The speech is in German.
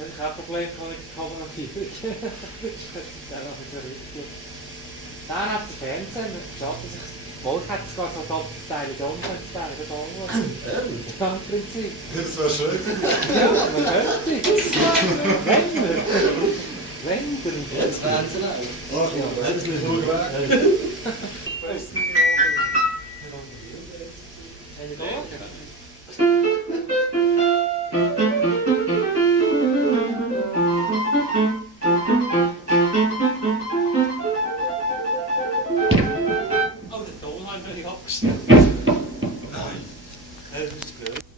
habe kein Problem, kann ich die Kamera führen. Das ist auch noch so richtig. Da hat der Fernseher, man schaut sich. Morgen hat es sogar so Doppelteile, die Umsatzteile, das auch. Ja, im Prinzip. Das wäre schön. Ja, man könnte. Wenn wir. Jetzt werden sie live. Ach ja, das ist nur weg. Oh, den Ton habe ich abgestellt. Nein. Das ist blöd.